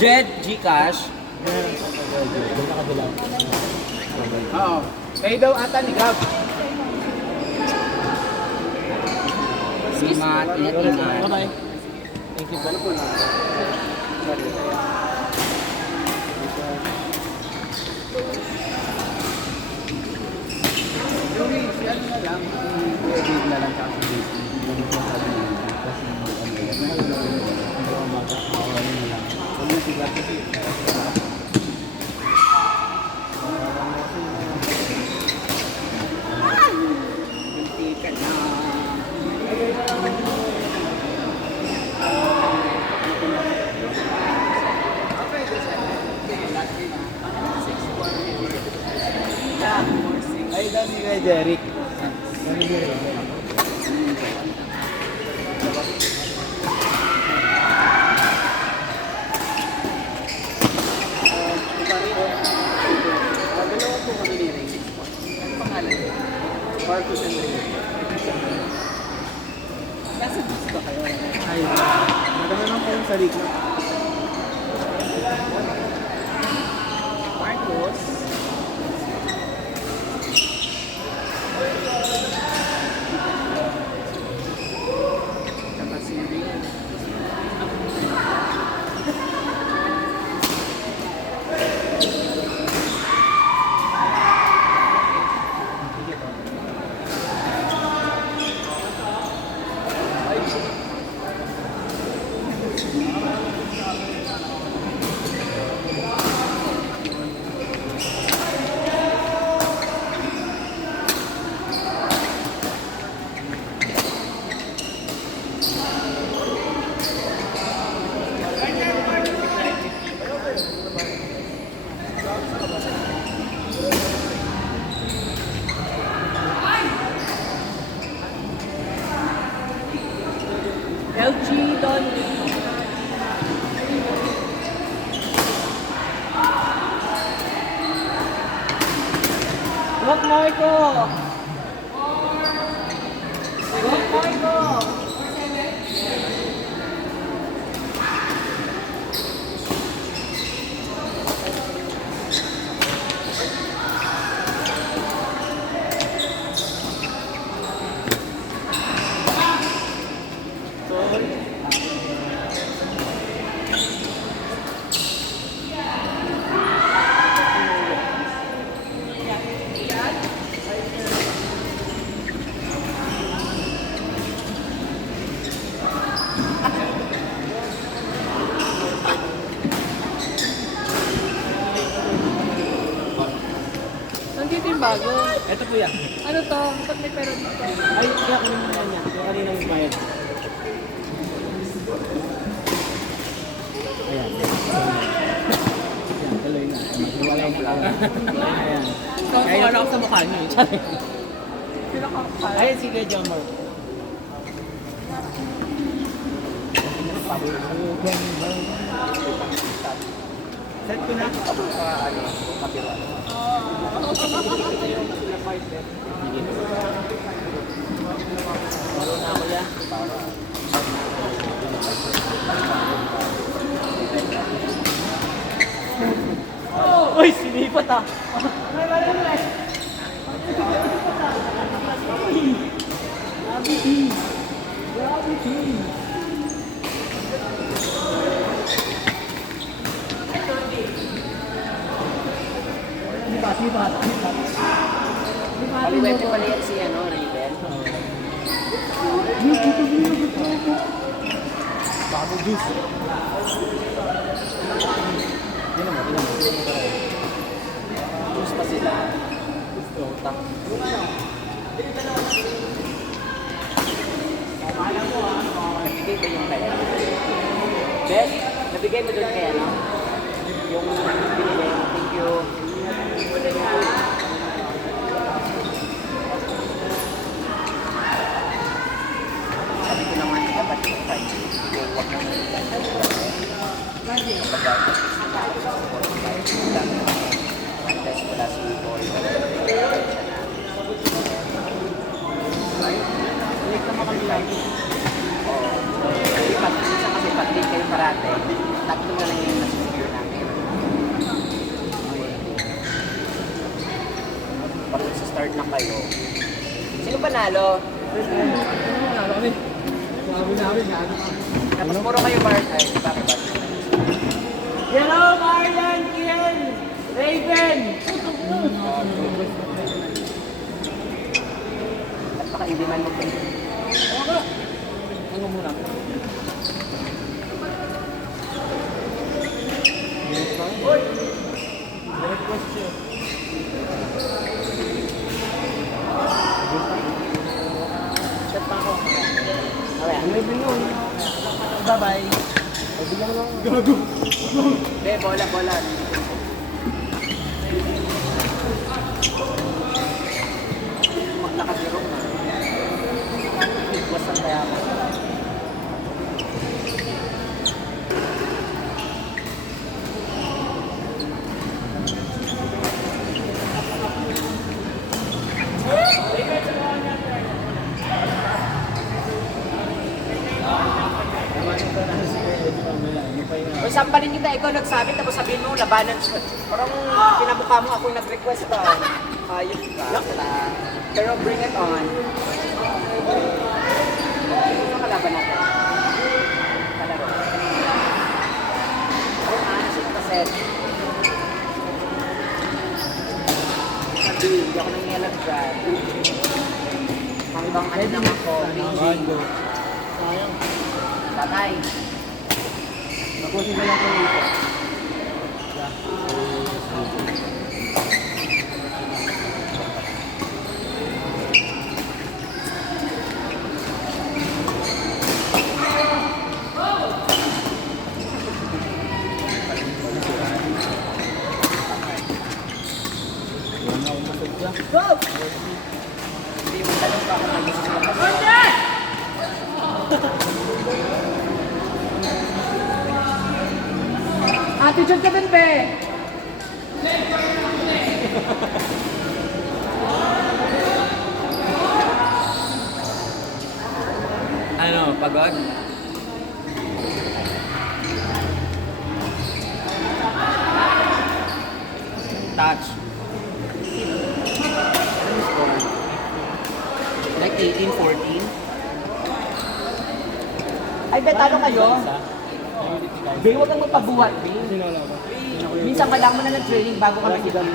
Jed, Gcash. Oo. Kayo daw ata ni Gab. Si Matt, ingat-ingat. Bye-bye. Thank you po. Yung si ano na lang, i-edit na lang kasi yung sabi niya. Kasi Hindi ka na. ay daw ni kay Jeric. Dalawa po kami ni Ring. Ano pangalan? Marcus and Ring. Nasa bus ba kayo? Ay, maganda lang po yung sa Rick. Marcos. Tapos si Ring. LG, Don. Look, Marco! Look, Marco! Nandito yung bago. Ito po yan. Ano to? Ba't may pera dito? Ay, kaya kunin mo na yan. Yung kanina yung bayad. Ayan. Ayan, tuloy na. Wala yung plan. Ayan. Kaya ako sa mukha niyo. Ayan, sige, Jomar. Set ko na. Maro na ako yan. Uy, sinipat ah. Paliwete pala yan si ano, Raven. Bago juice. Juice pa sila. Utak. Nabigay ba yung kaya? Beth, nabigay mo doon kaya, no? Yung binili. Thank you. Sabi ko naman, dapat yung fight. Yung wag naman yung fight. Test ko last week or Balik naman kami lagi. kasi pag kayo parate, tatlo na lang yung nasa Start na kayo. Sino panalo? Nalo kami. Sabi namin, gago. Tapos puro kayo Martin. Bakit ba? Hello, Marlon, Kian, Raven! At baka hindi man mo kayo. Ano muna? Uy! Direct question. Chat pa ako. Okay. Bye-bye. Gago. Hindi, bola. Nakasirong na. Wasan kaya ako. O sampanin kita, ikaw nagsabi, tapos sabihin mo, labanan siya. Parang pinabukha mo ako nag-request ka. Ayos ka. Pero bring it on. Ito kalaban natin. Kalaro. Sino ka set? Sabi, hindi ako nang nialag dyan. Ang ibang ano naman ko, Gago. sayang. Patay. Nakusin ko lang ito dito. Go! Hindi mo tanong pa ako nag-isip ka. Attitude ka din, be! Ano, pagod? Touch. Ano score? Like 18-14? Ay, be, talo kayo? Be, huwag kang magpabuhat, be. Minsan kailangan mo na ng training bago ka mag-ibang.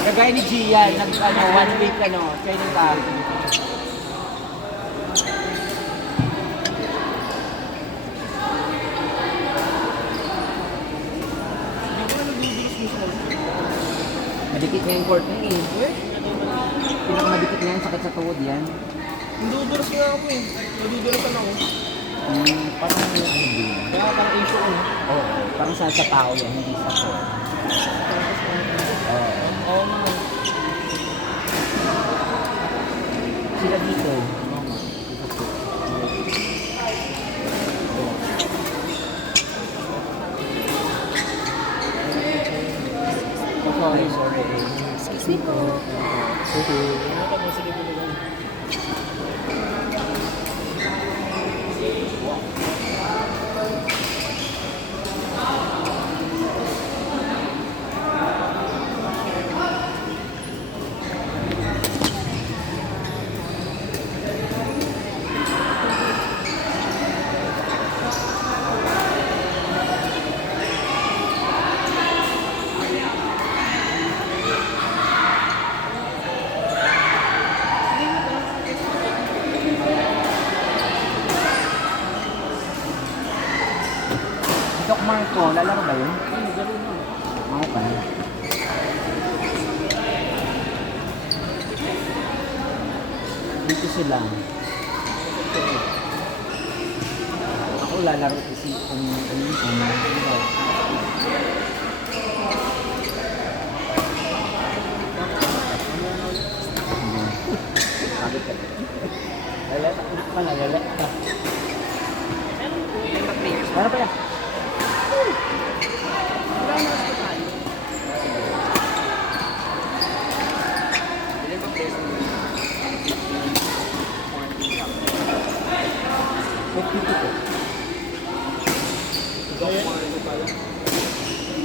Kagaya ni Gian, nag, 1 week, training ka. Madikit nga yung court na eh. Pinakamadikit nga yung sakit sa tuhod yan. Nadudulas nga ako eh. Nadudulasan ako. Parang ano din. Kaya parang issue ko. Oo, parang sa tao yan, hindi sa court. Oo. Oo naman. Sila dito. Sorry. Excuse me po. Ano ka ba? Sige po lang. Doc Marco, lalaro ba yun? Ako pa. Dito sila. Ako lalaro kasi kung Sabit ka. Lalata na pala, lalata. Para pala.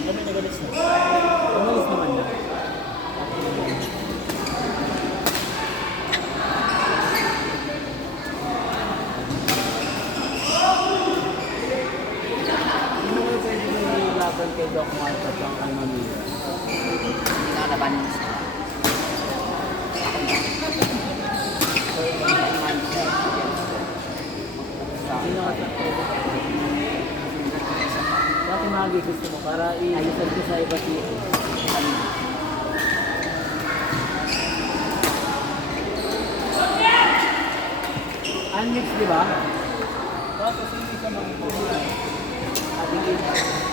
Kami nagalis na. Umalis naman na. ang Alma Mira. Hindi na labanan mo sila. Sino ka sa Dati Magi gusto mo para iayusan ko sa iba't ibang. Unmixed, di ba? Tapos hindi ka mga ating ha?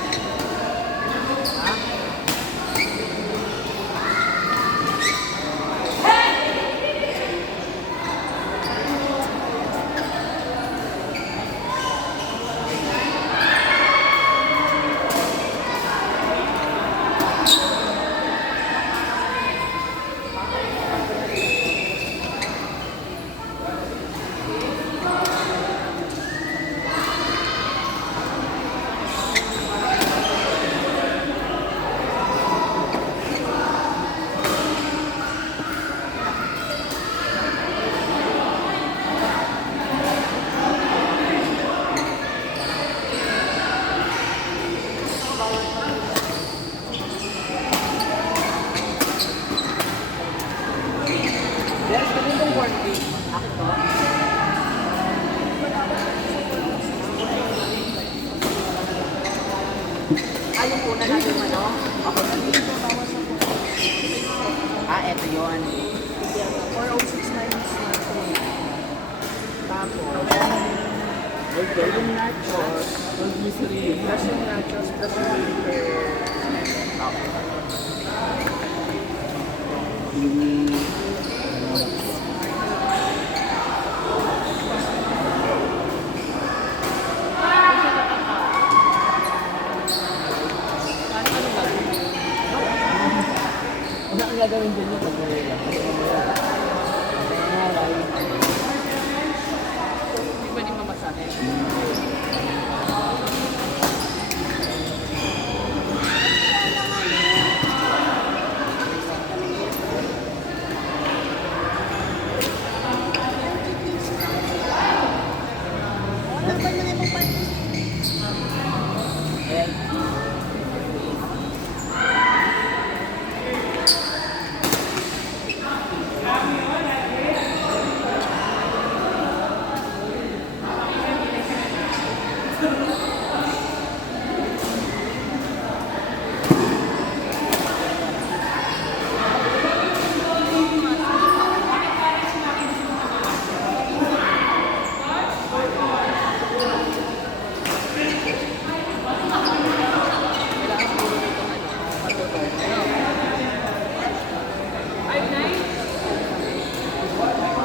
There's the little corn beef. Ako to. Yung una na yung ano? Ako na dito. Eto yun. 406 Tapos, Okay, yung nachos, yung misery, plus yung nachos, plus yung liver. Ano ang gagawin din yung pag-uwi lang? Hindi ba din mamasahe?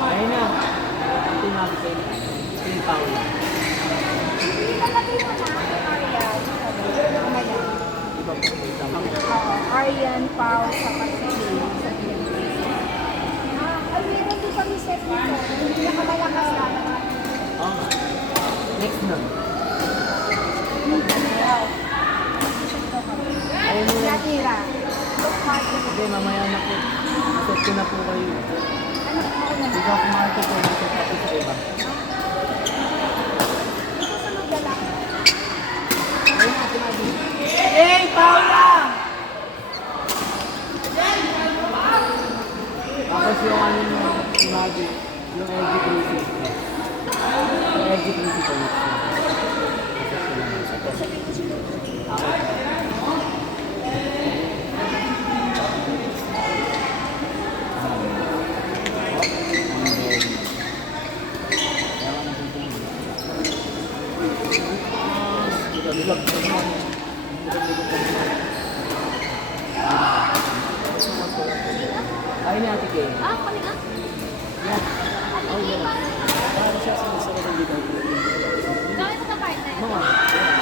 Ayun na. Ito na ako yung Paula. Aryan, Pao, sa Pasili. Ay, meron din kami set nito. Hindi na kamalakas na. Oh. Next nun. Ayun mo lang. Natira. Hindi, mamaya na po. Set ko na po kayo. Ano po ako naman? Ikaw kumarto po na set ako sa iba. Susunod na lang. Ayun na, sinabi. Hey, Paula! Tapos yung ano yung sinabi, yung LG Crazy. Yung LG Crazy ko next na. Ayun na, Ate Kay. Kami na. Oh, yeah. Para siya sa mga dito. Gawin mo ka partner. Mga.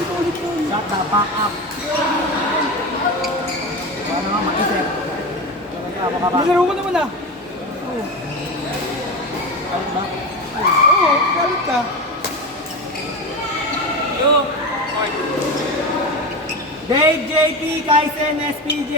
Shut the fuck up. Paano nga mag-isip? Nilaro ko naman ah. Oo. Galit ba? Oo, galit ka. Dave, JP, Kaisen, SPJ.